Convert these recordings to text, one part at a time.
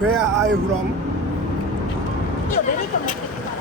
Where are you from? いいよ、ベビーカー持ってきてから。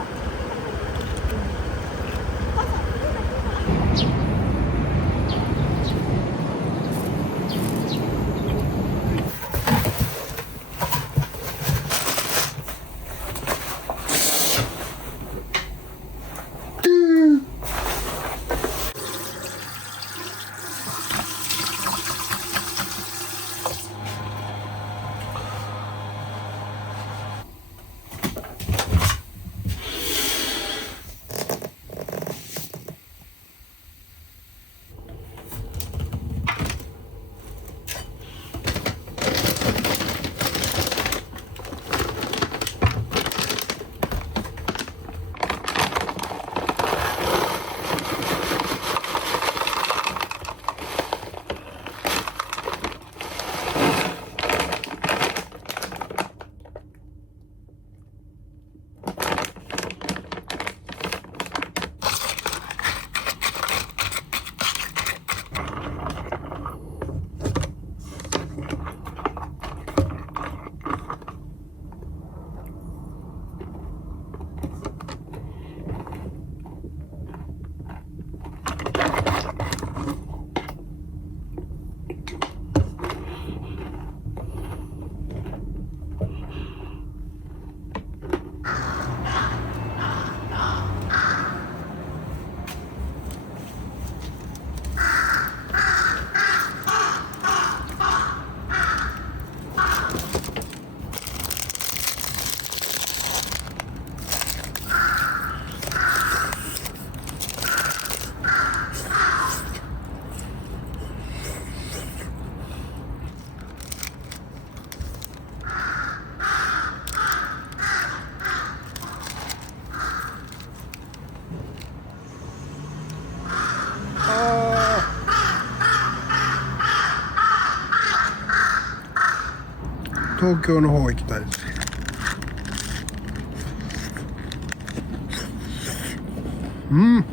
東京の方行きたいです。うん。よ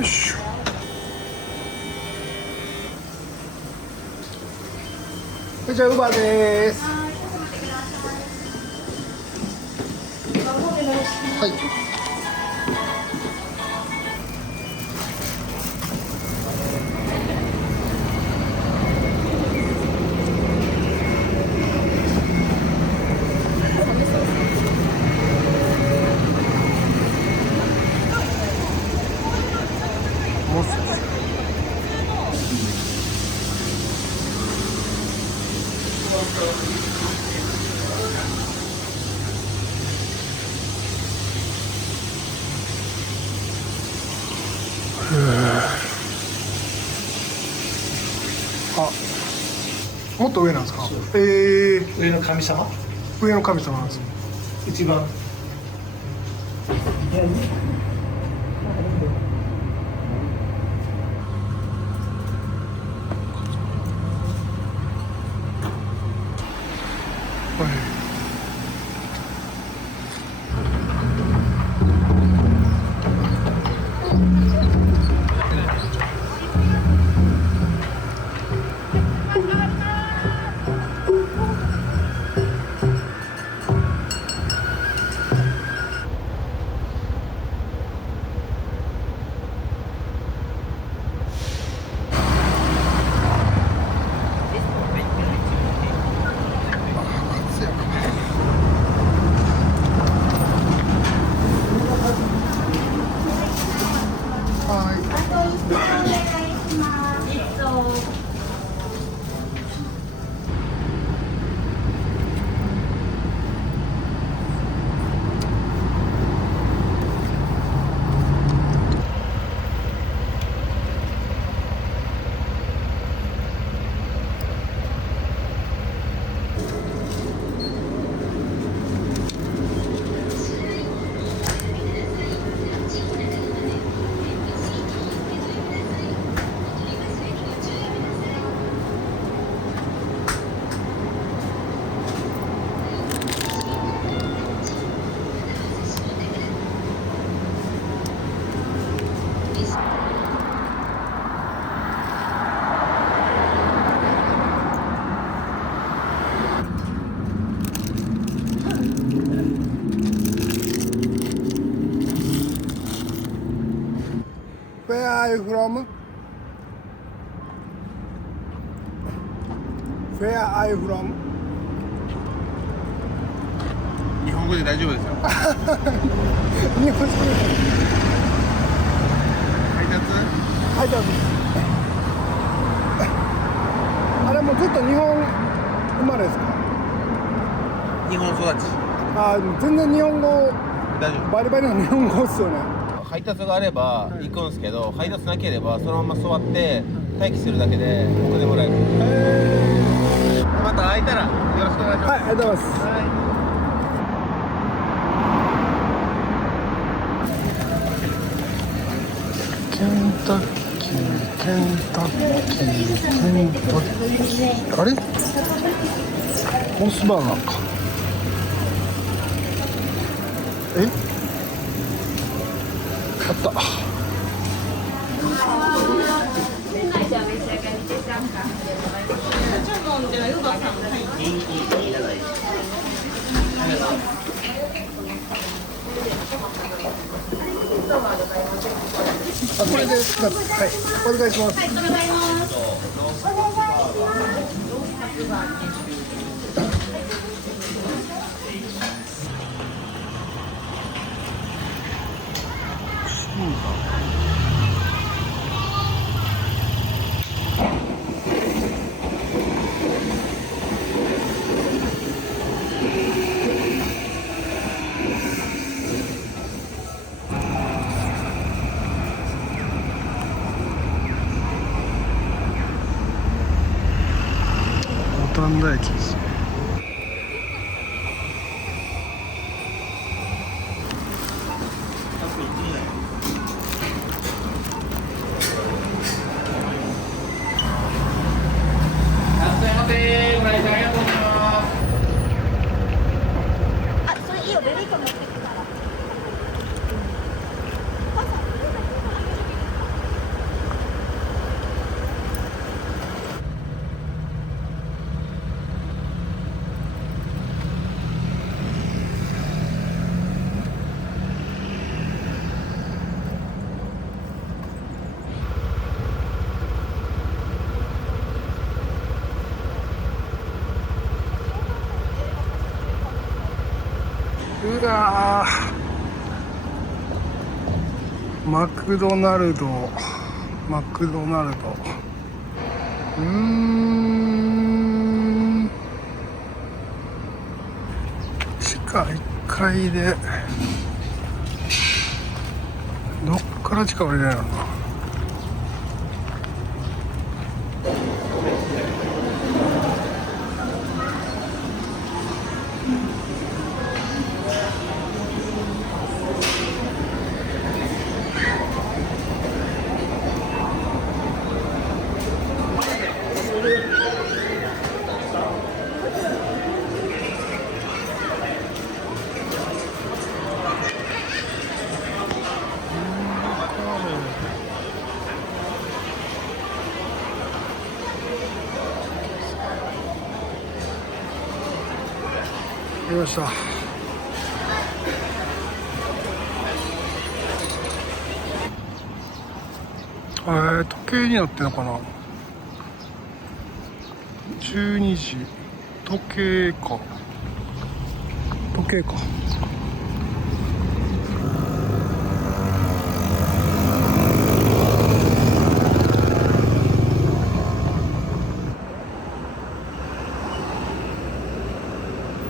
いしょ。じゃあウーバーです。はい。もう少し。あ、もっと上なんですか。上の神様、上の神様なんですよ。一番はい。I from? Where I from? 日本語で大丈夫ですよ。日本語で配達？書いてあるんです。あれもうずっと日本生まれですか？日本育ち。あ、全然日本語大丈夫。バリバリの日本語っすよね。配達があれば行くんですけど、配達なければそのまま座って待機するだけでお金もらえる。また会えたらよろしくお願いします。はい、ありがとうございます。ケンタッキー、ケンタッキー、ケンタッキー。あれ？モスバーガーか。え？あった。あ、これで、はい、お願いします。五反田駅ですね。あ、それいいよ、ベビーカー持ってくから。うわー、マクドナルド、マクドナルド。地下1階でどっから地下降りれるの？来ました。時計になってるのかな。12時。時計か。時計か。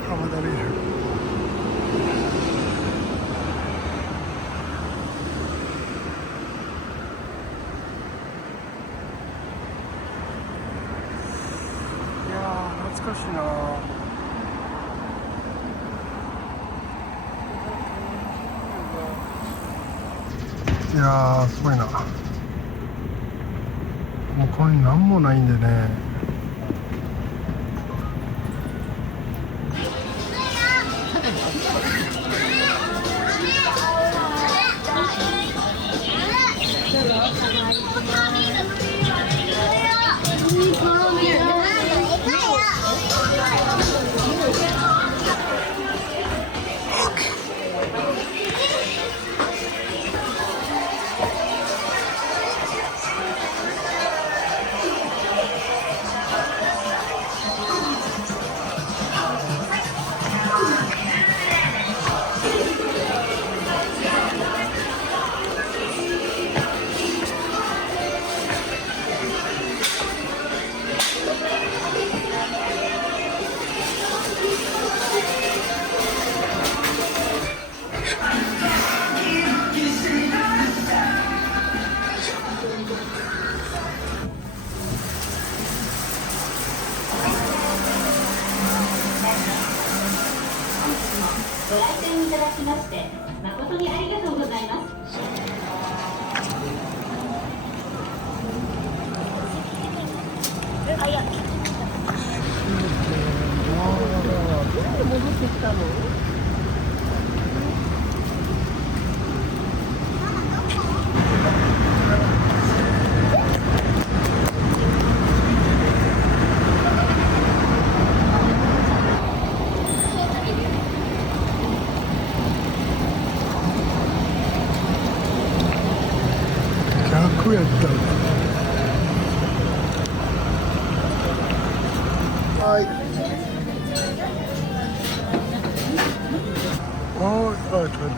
浜田ビル。懐かしいな。いやー、すごいな。もうこれなんもないんでね。ご来店いただきまして誠にありがとうございます。あ、いや。なんで戻ってきたの？逆やったんだ。はい。はい、はい。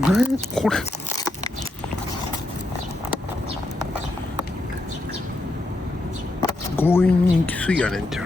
何これ。強引に行き過ぎやねんって。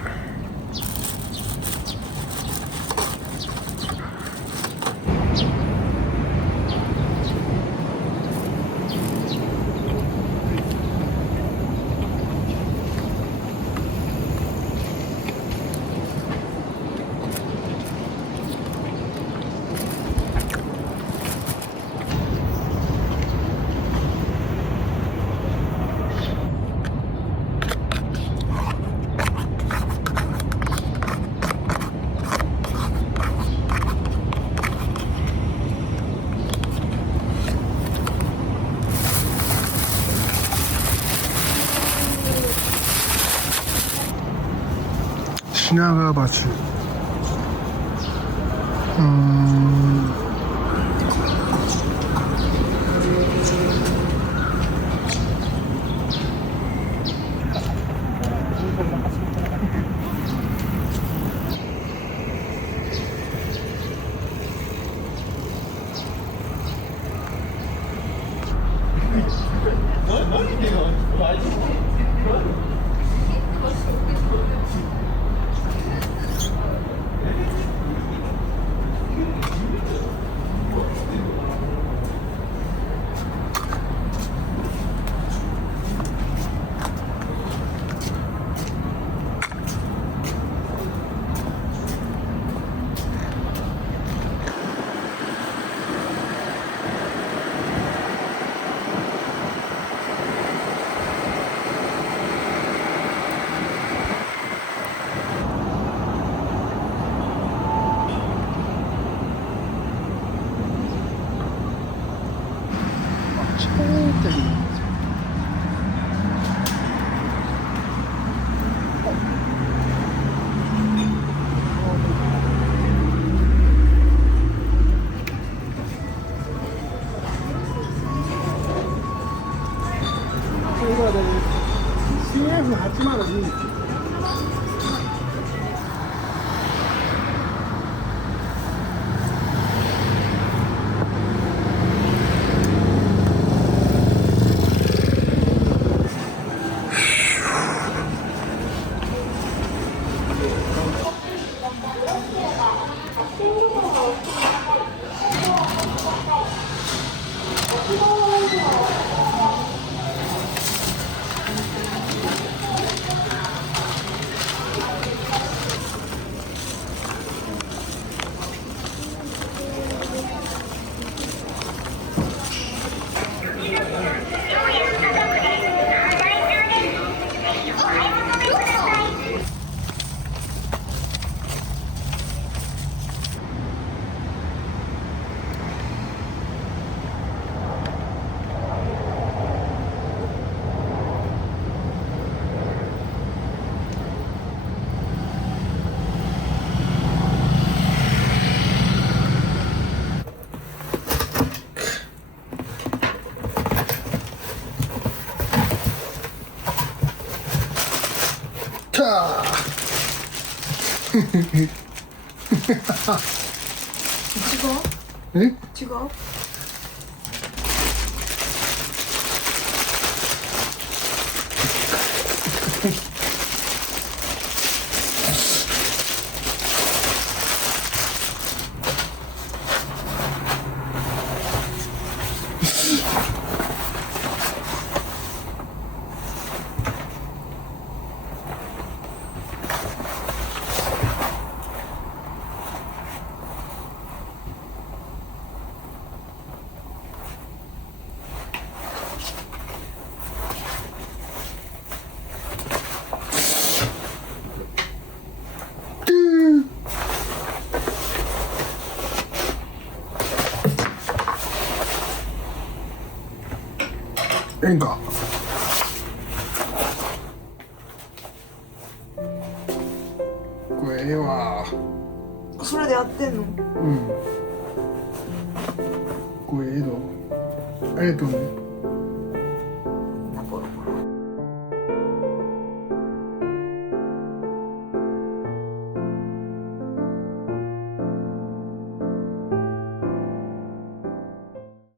品川橋。の802。え？違う？ええんか。これええわ。それでやってんの？うん。これええの。ありがとうね。